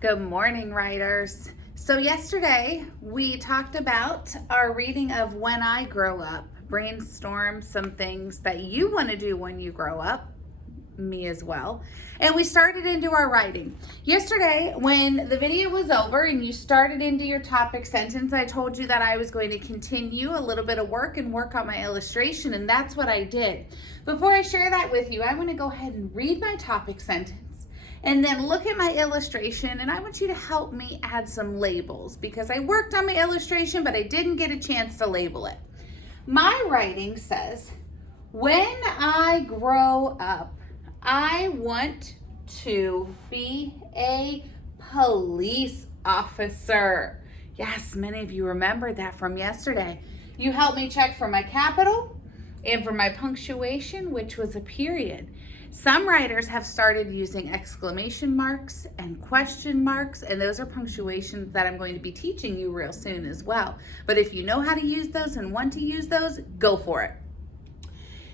Good morning, writers. So yesterday we talked about our reading of When I Grow Up, brainstorm some things that you want to do when you grow up, me as well. And we started into our writing. Yesterday, when the video was over and you started into your topic sentence, I told you that I was going to continue a little bit of work and work on my illustration, and that's what I did. Before I share that with you, I want to go ahead and read my topic sentence and then look at my illustration, and I want you to help me add some labels because I worked on my illustration, but I didn't get a chance to label it. My writing says, when I grow up, I want to be a police officer. Yes, many of you remember that from yesterday. You helped me check for my capital and for my punctuation, which was a period. Some writers have started using exclamation marks and question marks, and those are punctuations that I'm going to be teaching you real soon as well. But if you know how to use those and want to use those, go for it.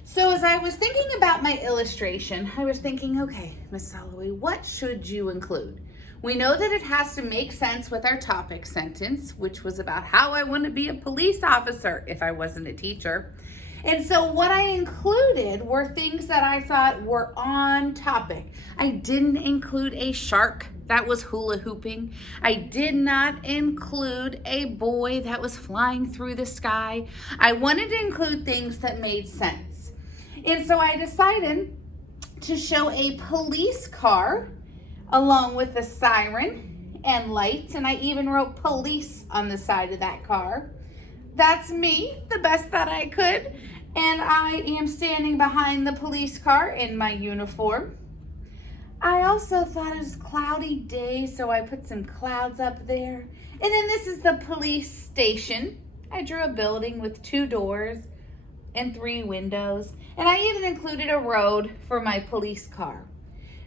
So as I was thinking about my illustration, I was thinking, okay, Miss Holloway, what should you include? We know that it has to make sense with our topic sentence, which was about how I want to be a police officer if I wasn't a teacher. And so what I included were things that I thought were on topic. I didn't include a shark that was hula hooping. I did not include a boy that was flying through the sky. I wanted to include things that made sense. And so I decided to show a police car along with a siren and lights, and I even wrote police on the side of that car. That's me, the best that I could. And I am standing behind the police car in my uniform. I also thought it was a cloudy day, so I put some clouds up there. And then this is the police station. I drew a building with 2 doors and 3 windows. And I even included a road for my police car.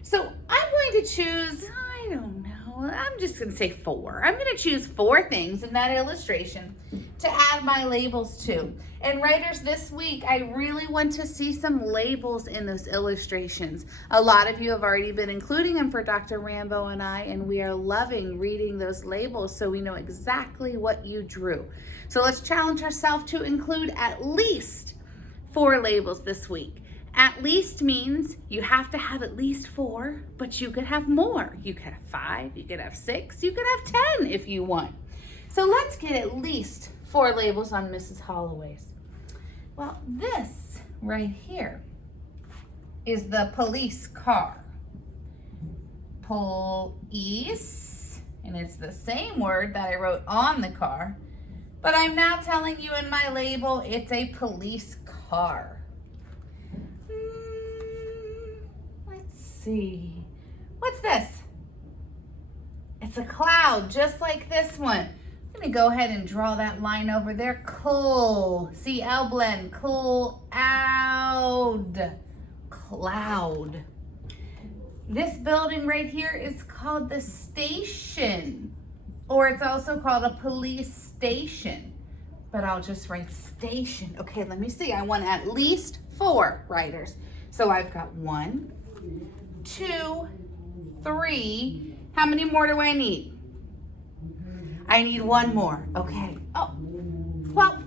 So I'm going to choose, I don't know, I'm just going to say 4. I'm going to choose 4 things in that illustration to add my labels to. And writers, this week, I really want to see some labels in those illustrations. A lot of you have already been including them for Dr. Rambo and I, and we are loving reading those labels so we know exactly what you drew. So let's challenge ourselves to include at least 4 labels this week. At least means you have to have at least 4, but you could have more. You could have 5, you could have 6, you could have 10 if you want. So let's get at least 4 labels on Mrs. Holloway's. Well, this right here is the police car. Police, and it's the same word that I wrote on the car, but I'm now telling you in my label, it's a police car. Let's see. What's this? It's a cloud, just like this one. I'm going to go ahead and draw that line over there. Cool. C-L blend. Cloud. Cloud. This building right here is called the station, or it's also called a police station, but I'll just write station. Okay, let me see. I want at least 4 writers. So I've got 1, 2, 3. How many more do I need? I need 1 more. Okay. Oh, well,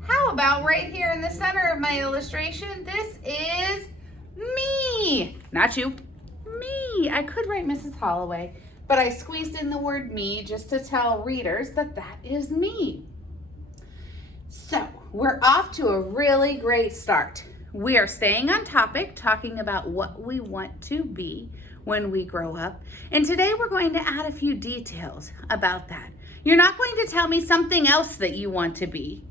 how about right here in the center of my illustration? This is me. Not you. Me. I could write Mrs. Holloway, but I squeezed in the word me just to tell readers that that is me. So we're off to a really great start. We are staying on topic, talking about what we want to be when we grow up. And today we're going to add a few details about that. You're not going to tell me something else that you want to be.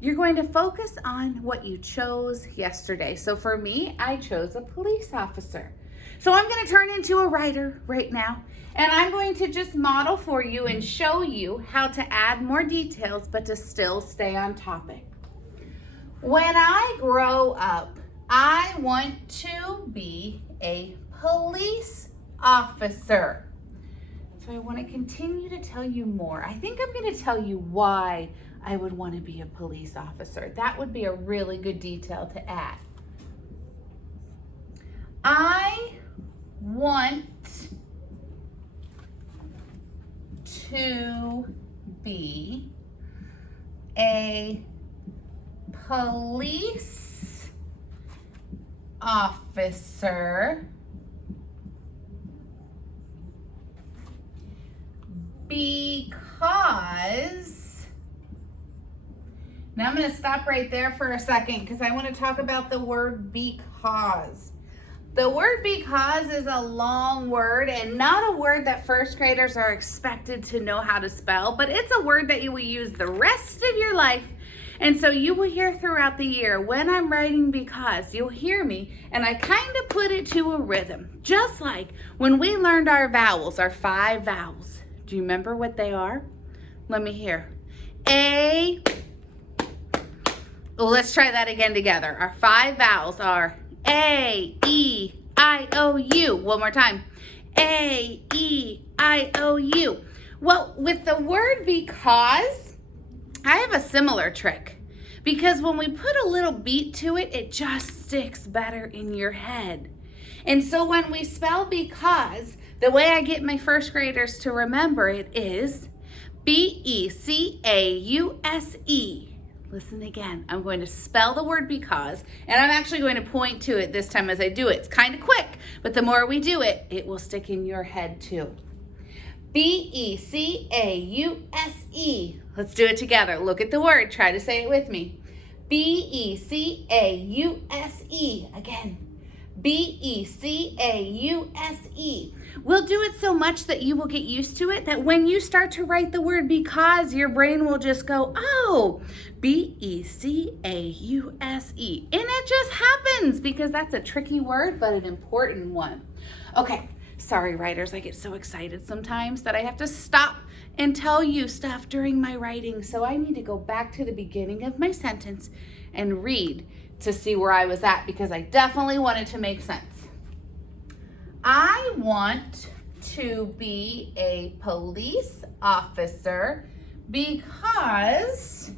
You're going to focus on what you chose yesterday. So for me, I chose a police officer. So I'm going to turn into a writer right now, and I'm going to just model for you and show you how to add more details, but to still stay on topic. When I grow up, I want to be a police officer. So I want to continue to tell you more. I think I'm going to tell you why I would want to be a police officer. That would be a really good detail to add. I want to be a police officer because, now I'm going to stop right there for a second because I want to talk about the word because. The word because is a long word and not a word that first graders are expected to know how to spell, but it's a word that you will use the rest of your life. And so you will hear throughout the year when I'm writing because, you'll hear me and I kind of put it to a rhythm, just like when we learned our vowels, our 5 vowels. Do you remember what they are? Let me hear. A. Oh, let's try that again together. Our 5 vowels are A, E, I, O, U. One more time. A, E, I, O, U. Well, with the word because, I have a similar trick. Because when we put a little beat to it, it just sticks better in your head. And so when we spell because, the way I get my first graders to remember it is B-E-C-A-U-S-E. Listen again. I'm going to spell the word because, and I'm actually going to point to it this time as I do it. It's kind of quick, but the more we do it, it will stick in your head too. B-E-C-A-U-S-E. Let's do it together. Look at the word. Try to say it with me. B-E-C-A-U-S-E. Again. B-E-C-A-U-S-E. We'll do it so much that you will get used to it that when you start to write the word because, your brain will just go, oh, B-E-C-A-U-S-E. And it just happens because that's a tricky word, but an important one. Okay, sorry, writers, I get so excited sometimes that I have to stop and tell you stuff during my writing. So I need to go back to the beginning of my sentence and read to see where I was at because I definitely wanted to make sense. I want to be a police officer because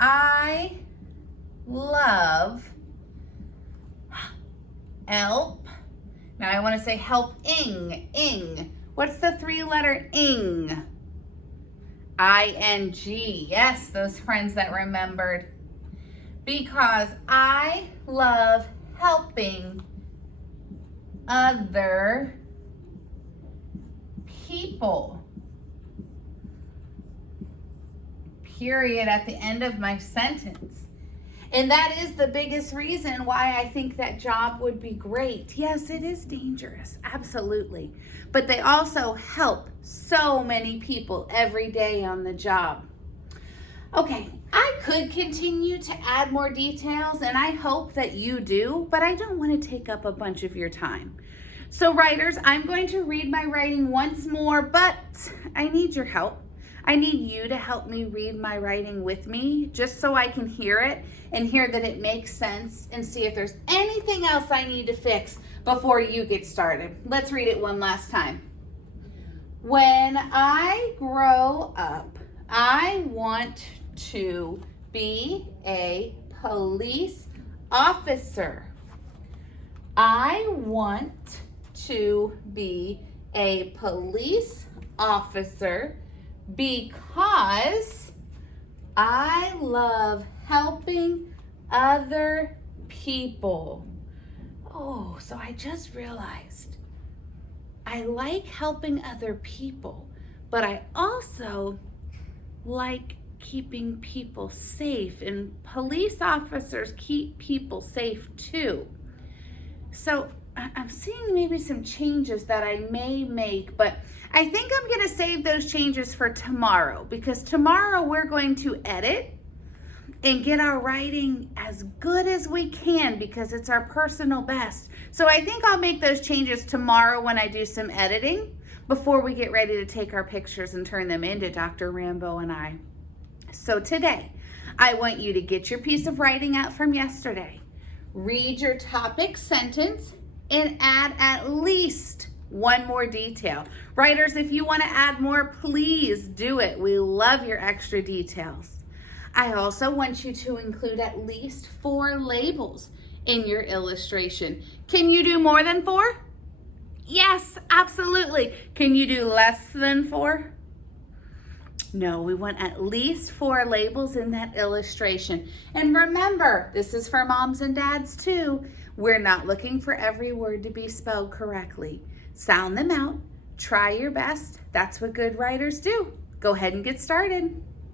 I love help. Now I want to say helping. What's the 3-letter ing? I-N-G. Yes, those friends that remembered. Because I love helping other people. Period at the end of my sentence. And that is the biggest reason why I think that job would be great. Yes, it is dangerous, absolutely. But they also help so many people every day on the job. Okay, I could continue to add more details, and I hope that you do, but I don't want to take up a bunch of your time. So writers, I'm going to read my writing once more, but I need your help. I need you to help me read my writing with me just so I can hear it and hear that it makes sense and see if there's anything else I need to fix before you get started. Let's read it one last time. When I grow up, I want to be a police officer. I want to be a police officer because I love helping other people. Oh, so I just realized I like helping other people, but I also like keeping people safe, and police officers keep people safe too. So I'm seeing maybe some changes that I may make, but I think I'm going to save those changes for tomorrow because tomorrow we're going to edit and get our writing as good as we can because it's our personal best. So I think I'll make those changes tomorrow when I do some editing before we get ready to take our pictures and turn them into Dr. Rambo and I. So today, I want you to get your piece of writing out from yesterday, read your topic sentence, and add at least one more detail. Writers, if you want to add more, please do it. We love your extra details. I also want you to include at least 4 labels in your illustration. Can you do more than 4? Yes, absolutely. Can you do less than 4? No, we want at least 4 labels in that illustration. And remember, this is for moms and dads too. We're not looking for every word to be spelled correctly. Sound them out. Try your best. That's what good writers do. Go ahead and get started.